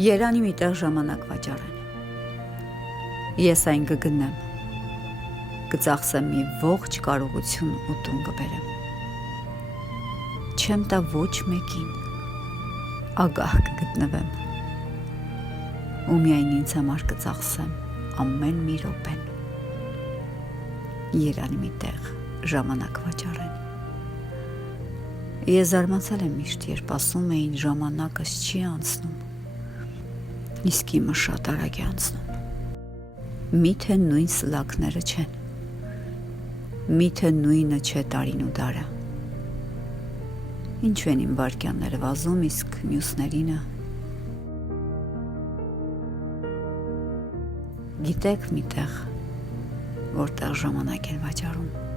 Երանի մի տեղ ժամանակ վաճառեն։ Ես այն կգնեմ, կծախսեմ մի ողջ կարողություն ու տուն կբերեմ։ Չեմ տա ոչ մեկին, ագահ կգտնվեմ ու միայն ինձ համար կծախսեմ ամեն մի րոպեն։ Երանի մի տեղ ժամանակ վաճառեն։ Ես զարմացել եմ միշտ, երբ ասում էին ժամանակս չի անցնում, իսկ իմը շատ արագ է անցնում։ Միթե նույն սլաքները չեն, միթե նույնը չէ տարին ու դարը։ Ինչու են իմ վայրկյանները վազում, իսկ մյուսներինը։ Գիտեք մի տեղ, որտեղ ժամանակ են վաճառում։